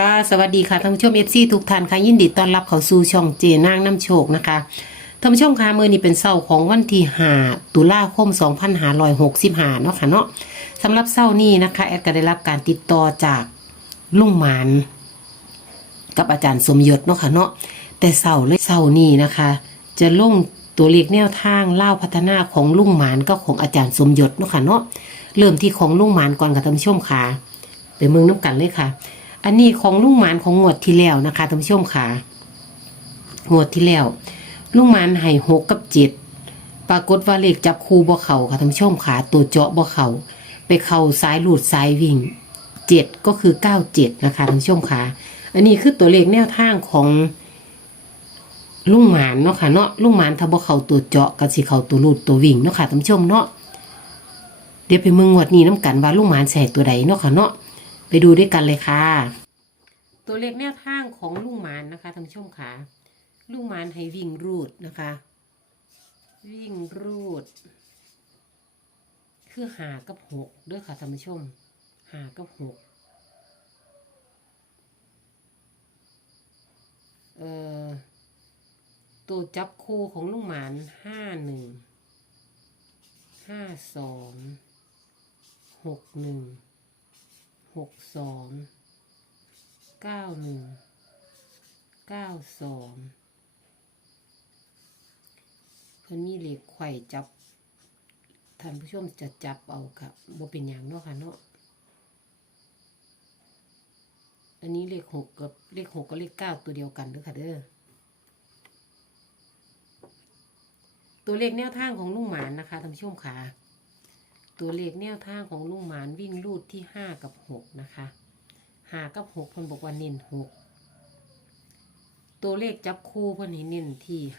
ค่ะสวัสดีค่ะท่านผู้ชมทุกท่านค่ะยินดีต้อนรับเข้าสู่ช่องเจนางน้ำโชคนะคะท่านผู้ชมค่ะมื้อนี้เป็นเช้าของวันที่5ตุลาคม2565เนาะค่ะเนาะสำหรับเช้านี้นะคะแอดก็ได้รับการติดต่อจากลุงหมานกับอาจารย์สมยศเนาะค่ะเนาะแต่เช้านี้นะคะ จะลงตัวเลขแนวทางเล่าพัฒนาของลุงหมานก็ของอาจารย์สมยศเนาะค่ะเนาะเริ่มที่ของลุงหมานก่อนค่ะท่านผู้ชมค่ะไปเมืองน้ำกันเลยค่ะอันนี้ของลุงหมานของงวดที่แล้วนะคะท่านผู้ชมค่ะงวดที่แล้วลุงหมานให้6กับ7ปรากฏว่าเลขจับคู่บ่เข่าค่ะท่านผู้ชมค่ะตัวเจาะบ่เข่าไปเข่าซ้ายหลุดซ้ายวิ่ง7ก็คือ97นะคะท่านผู้ชมค่ะอันนี้คือตัวเลขแนวทางของลุงหมานเนาะค่ะเนาะลุงหมานถ้าบ่เข้าตัวเจาะก็สิเข้าตัวรูดตัววิ่งเนาะค่ะท่านผู้ชมเนาะเดี๋ยวไปเมืองงวดนี้น้ำกันว่าลุงหมานใส่ตัวใดเนาะค่ะเนาะไปดูด้วยกันเลยค่ะตัวเลขแนวทางของลุงหมานนะคะท่านผู้ชมค่ะลุงหมานให้วิ่งรูดนะคะวิ่งรูดคือ5กับ6เด้อค่ะท่านผู้ชม5กับ6ตัวจับคู่ของลุงหมาน51 52 61 62 91 92เพิ่นมีเลขไขว่จับท่านผู้ชมจะจับเอาค่ะบ่เป็นหยังเนาะค่ะเนาะอันนี้เลข6กับเลข6กับเลข9ตัวเดียวกันเด้อค่ะเด้อตัวเลขแนวทางของลุงหมานนะคะท่านผู้ชมค่ะตัวเลขแนวทางของลุงหมานวิ่งลูดที่5กับ6นะคะ5กับ6เพิ่นบอกว่าเน้น6ตัวเลขจับคู่เพิ่นให้เน้นที่51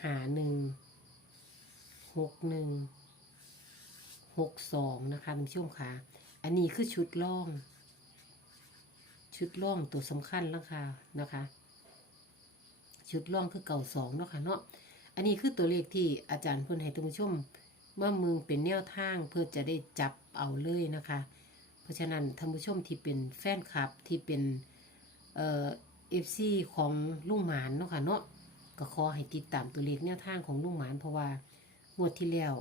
61 62นะคะท่านผู้ชมค่ะอันนี้คือชุดล่องตัวสำคัญแล้วค่ะนะคะชุดล่องคือเก่า2เนาะค่ะเนาะอันนี้คือตัวเลขที่อาจารย์เพิ่นให้ท่านผู้ชมว่ามึงเป็นแนวทางเพื่อจะได้จับเอาเลยนะคะเพราะฉะนั้นท่านผู้ชมที่เป็นแฟนคลับที่เป็นFC ของลุงหมานเนาะค่ะเนาะก็ขอให้ติดตามตัวเลขแนวทางของลุงหมานเพราะว่างวดที่แล้ว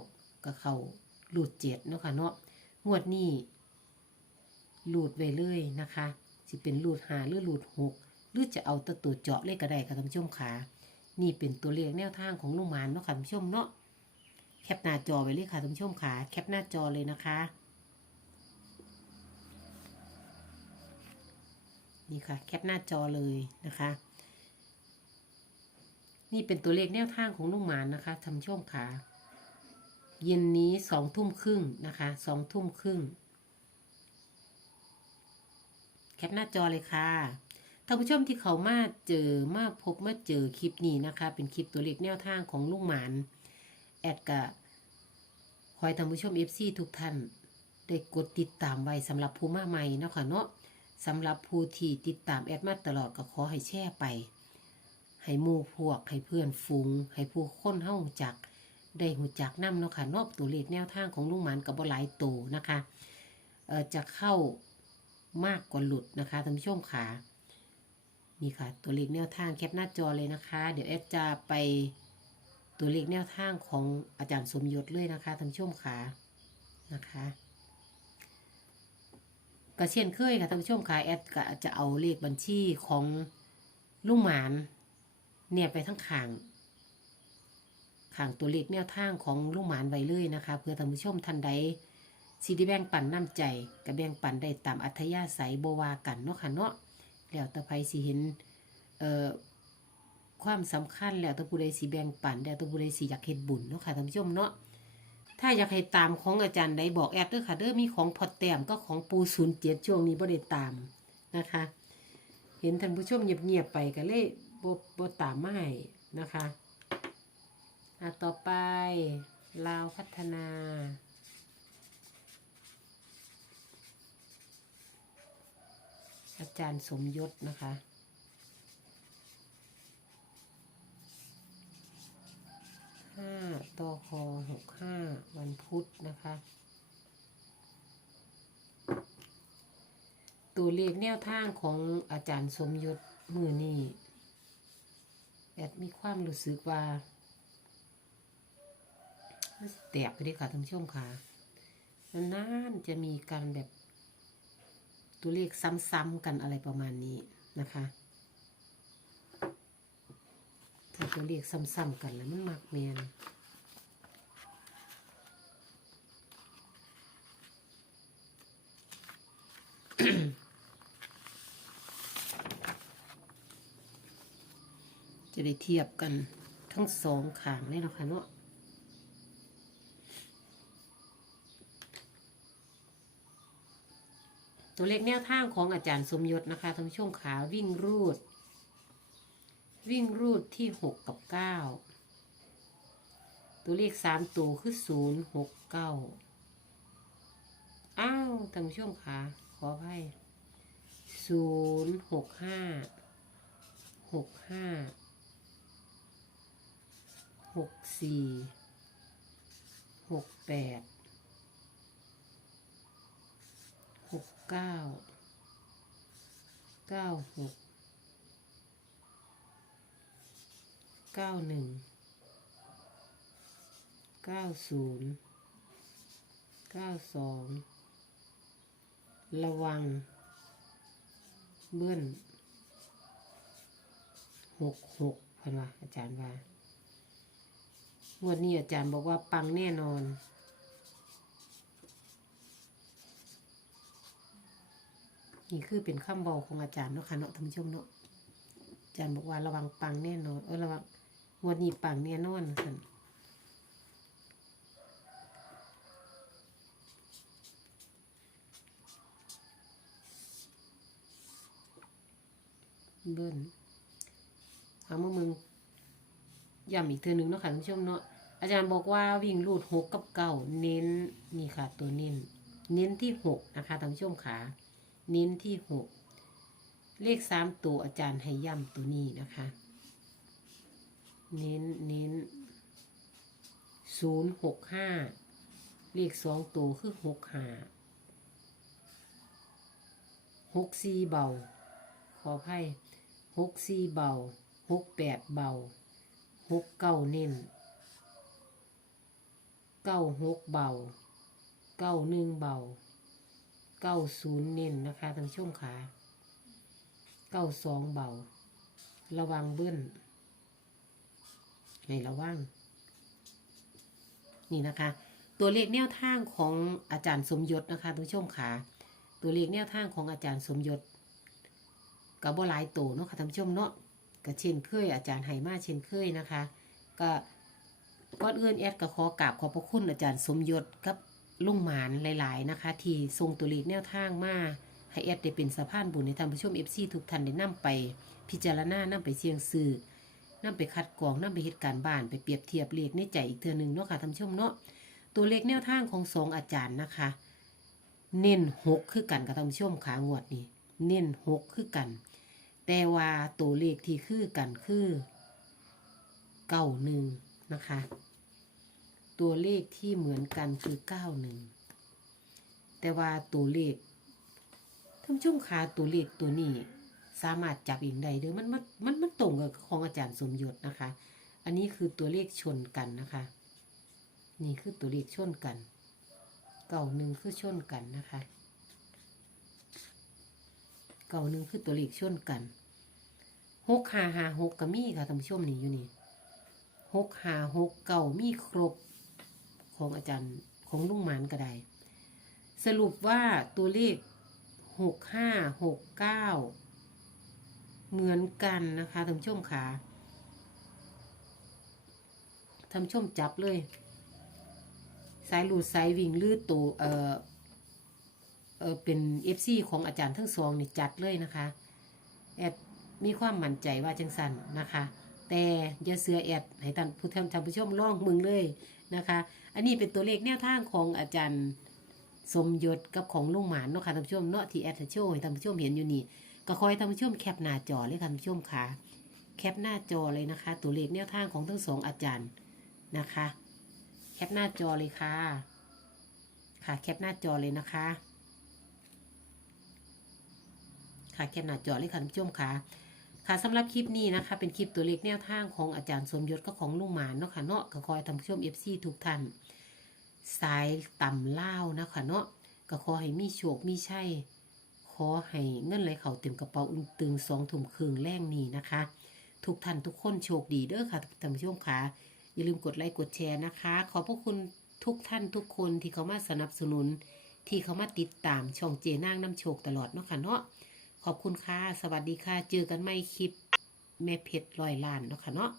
ก็เข้าหลุด7เนาะค่ะเนาะงวดนี้หลุดไว้เลยนะคะสิเป็นหลุด5หรือหลุด6หรือจะเอาตัวเจาะเลขก็ได้ค่ะท่านผู้ชมค่ะนี่เป็นตัวเลขแนวทางของลุงหมานเนาะค่ะท่านผู้ชมเนาะแคปหน้าจอไว้เลยค่ะท่านผู้ชมค่ะแคปหน้าจอเลยนะคะนี่ค่ะแคปหน้าจอเลยนะคะนี่เป็นตัวเลขแนวทางของลุงหมานนะคะท่านผู้ชมค่ะเย็นนี้20:30นะคะ20:30แคปหน้าจอเลยค่ะท่านผู้ชมที่เขามาพบเจอคลิปนี้นะคะเป็นคลิปตัวเลขแนวทางของลุงหมานแอดกะคอยท่านผู้ชม FC ทุกท่านได้กดติดตามไว้สำหรับผู้มาใหม่เนาะค่ะเนาะสำหรับผู้ที่ติดตามแอดมาตลอดก็ขอให้แชร์ไปให้หมู่พวกให้เพื่อนฝูงให้ผู้คนเฮาจักได้หูจักนำเนาะค่ะเนาะตัวเลขแนวทางของลุงหมานก็บ่หลายโตนะคะจะเข้ามากกว่าหลุดนะคะท่านผู้ชมค่ะนี่ค่ะตัวเลขแนวทางแคปหน้าจอเลยนะคะเดี๋ยวแอดจะไปตัวเลขแนวทางของอาจารย์สมยศเลยนะคะท่านผู้ชมค่ะนะคะก็เช่นเคยค่ะท่านผู้ชมค่ะแอดก็จะเอาเลขบัญชีของลุงหมานเนี่ยไปทั้งข้างตัวเลขแนวทางของลุงหมานไว้เลยนะคะเพื่อท่านผู้ชมท่านใดสิได้แบ่งปันน้ำใจกับแบ่งปันได้ตามอัธยาศัยบ่ว่ากันเนาะค่ะเนาะแล้วแต่ไผสิเห็นความสำคัญแล้วแต่ผู้ใดสิแบ่งปันแล้วแต่ผู้ใดสิอยากเฮ็ดบุญเนาะค่ะท่านผู้ชมเนาะถ้าอยากให้ตามของอาจารย์ใดบอกแอดเด้อค่ะเด้อมีของพอแต้มก็ของปู07ช่วงนี้บ่ได้ตามนะคะเห็นท่านผู้ชมเงียบๆไปก็เลยบ่ตามมาให้นะคะต่อไปลาวพัฒนาอาจารย์สมยศนะคะ5 ตค65วันพุธนะคะ ตัวเลขแนวทางของอาจารย์สมยศมือนี่แอดมีความรู้สึกว่าแตกไปด้วยค่ะท่านผู้ชมค่ะนานๆจะมีการแบบตัวเลขซ้ำๆกันอะไรประมาณนี้นะคะถ้าตัวเลขซ้ำๆกันแล้วมันมักแมนจะได้เทียบกันทั้งสองข้างเลยนะคะเนาะตัวเลขแนวทางของอาจารย์สมยศนะคะท่านผู้ชมขาวิ่งรูดที่6 กับ 9ตัวเลข3 ตัวคือ0 6 9อ้าวท่านผู้ชมขาขออภัย0 6 5 6 5 6 4 6 8 6 9 9 6 9 1 9 0 9 2ระวังเบิ้ล6 พันว่าอาจารย์ว่างวดนี้อาจารย์บอกว่าปังแน่นอนนี่คือเป็นคำบอกของอาจารย์เนาะค่ะเนาะท่านผู้ชมเนาะอาจารย์บอกว่าระวังปังแน่นอนระวังงวดนี้ปังแน่นอนค่ะเบิ้ลเอามามึงย้ำอีกเทื่อนึงเนาะค่ะท่านผู้ชมเนาะอาจารย์บอกว่าวิ่งรูด6 กับ 9เน้นนี่ค่ะตัวเน้นที่6นะคะท่านผู้ชมขาเน้นที่6เลข3 ตัวอาจารย์ให้ย้ำตัวนี้นะคะเน้น0 6 5เลข2 ตัวคือ6 5 6 4เบาขออภัย6 4เบา6 8เบา6 9เน้น9 6เบา9 1เบา9 0เน้นนะคะท่านผู้ชมขา9 2เบาระวังเบิ้ลให้ระวังนี่นะคะตัวเลขแนวทางของอาจารย์สมยศนะคะท่านผู้ชมขาตัวเลขแนวทางของอาจารย์สมยศกับบ่หลายโตเนาะค่ะท่านผู้ชมเนาะก็เช่นเคยอาจารย์ไหมาเช่นเคยนะคะก็ก่อนอื่นแอดก็ขอกราบขอบพระคุณอาจารย์สมยศกับลุงหมานหลายๆนะคะที่ส่งตัวเลขแนวทางมาให้แอดได้เป็นสะพานบุญในท่านผู้ชม FC ทุกท่านได้นำไปพิจารณานำไปเสี่ยงซื้อนำไปคัดกรองนำไปเหตุการณ์บ้านไปเปรียบเทียบเลขในใจอีกเทื่อนึงเนาะค่ะท่านผู้ชมเนาะตัวเลขแนวทางของ2อาจารย์นะคะเน้น6คือกันกับท่านผู้ชมขางวดนี้เน้น6คือกันแต่ว่าตัวเลขที่คือกันคือ91นะคะตัวเลขที่เหมือนกันคือ91แต่ว่าตัวเลขท่านผู้ชมขาตัวเลขตัวนี้สามารถจับเองได้เด้อมันตรงกับของอาจารย์สมยศนะคะอันนี้คือตัวเลขชนกันนะคะนี่คือตัวเลขชนกัน91คือชนกันนะคะ91คือตัวเลขชนกัน6556ก็มีค่ะท่านผู้ชมนี่อยู่นี่6569มีครบของอาจารย์ของลุงหมานก็ได้สรุปว่าตัวเลข6569เหมือนกันนะคะท่านผู้ชมค่ะท่านผู้ชมจับเลยสายหลุดสายวิ่งลืดตัวเป็น FC ของอาจารย์ทั้งสองนี่จัดเลยนะคะแอดมีความมั่นใจว่าจังสันนะคะแต่อย่าเสือแอดให้ท่านผู้ชมลองมึงเลยนะคะอันนี้เป็นตัวเลขแนวทางของอาจารย์สมยศกับของลุงหมานเนาะค่ะท่านผู้ชมเนาะที่แอดโชว์ให้ท่านผู้ชมเห็นอยู่นี่ก็คอยท่านผู้ชมแคปหน้าจอเลยค่ะท่านผู้ชมค่ะแคปหน้าจอเลยนะคะตัวเลขแนวทางของทั้งสองอาจารย์นะคะแคปหน้าจอเลยค่ะแคปหน้าจอเลยนะคะ ค่ะแค่หน้าจอเลยค่ะท่านผู้ชมค่ะค่ะสำหรับคลิปนี้นะคะเป็นคลิปตัวเลขแนวทางของอาจารย์สมยศก็ของลุงหมานเนาะค่ะเนาะก็ขอให้ท่านผู้ชม FC ทุกท่านสายต่ำเล่าวนะคะเนาะก็ขอให้มีโชคมีชัยขอให้เงินไหลเข้าเต็มกระเป๋าอึ้งตึง20:30แรงนี้นะคะทุกท่านทุกคนโชคดีเด้อค่ะท่านผู้ชมค่ะอย่าลืมกดไลค์กดแชร์นะคะขอบพระคุณทุกท่านทุกคนที่เขามาสนับสนุนที่เขามาติดตามช่องเจนางน้ำโชคตลอดเนาะค่ะเนาะขอบคุณค่ะสวัสดีค่ะเจอกันใหม่คลิปแม่เพชร100 ล้านเนาะค่ะเนาะ